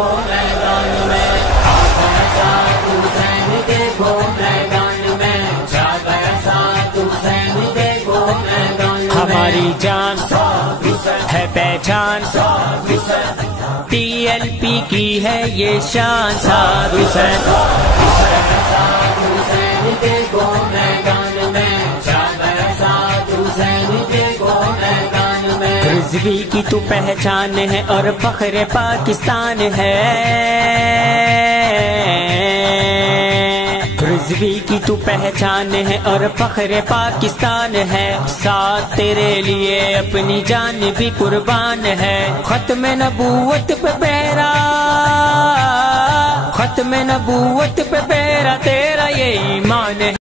وہ میدان میں، ساتھ حسین کے وہ میدان میں، ساتھ حسین کے وہ میدان میں۔ ہماری جان ہے پہچان، ٹی ایل پی کی ہے یہ شان، ساتھ حسین ساتھ حسین کے وہ میدان میں، ساتھ حسین کے وہ میدان میں۔ رضوی کی تو پہچان ہے اور فخر پاکستان ہے، رضوی کی تو پہچان ہے اور فخر پاکستان ہے، ساتھ تیرے لیے اپنی جان بھی قربان ہے۔ ختم نبوت پہ پہرا، ختم نبوت پہ پہرا تیرا یہ ایمان ہے۔